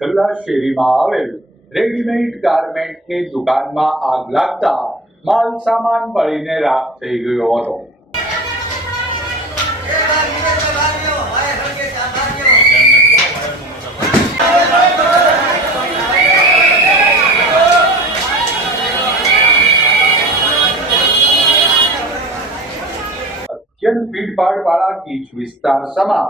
છેલ્લા શેરીમાં આવેલ રેડીમેડ ગાર્મેન્ટની દુકાનમાં આગ લાગતા માલ સામાન બળીને રાખ થઈ ગયો હતો. અત્યંત ભીડભાડ વાળા કીચ વિસ્તાર સમા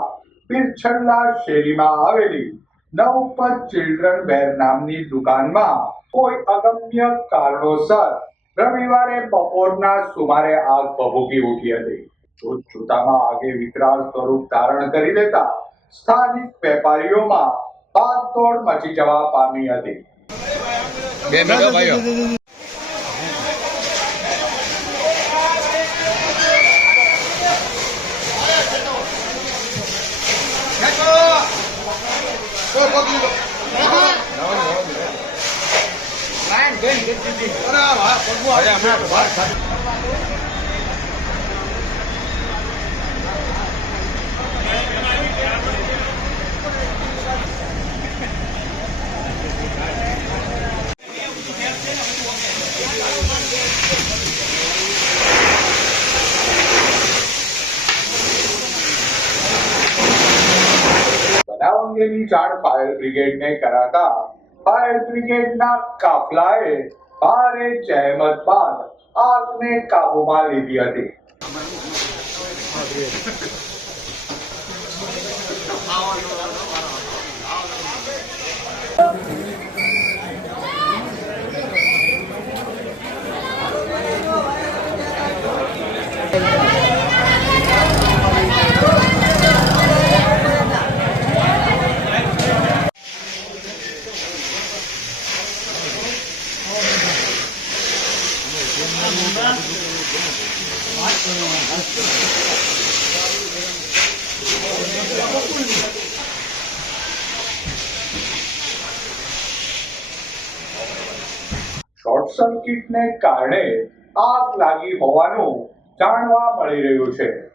પીરછલ્લા શેરીમાં આવેલી નવપત ચિલ્ડ્રન વેર નામની દુકાનમાં કોઈ અગમ્ય કારણોસર રવિવારે બપોરના સુમારે આગ ભભૂકી ઉઠી હતી. જોત જોતામાં આગે વિકરાળ સ્વરૂપ ધારણ કરી લેતા સ્થાનિક વેપારીઓમાં બાદતોડ મચી જવા પામી હતી. બનાવ અંગેની જાણ ફાયર બ્રિગેડને કરાતા ફાયર બ્રિગેડના કાફલાએ ભારે જહેમત બાદ આગને કાબૂમાં લીધી હતી શોર્ટ સર્કિટને કારણે આગ લાગી હોવાનું જાણવા મળી રહ્યું છે.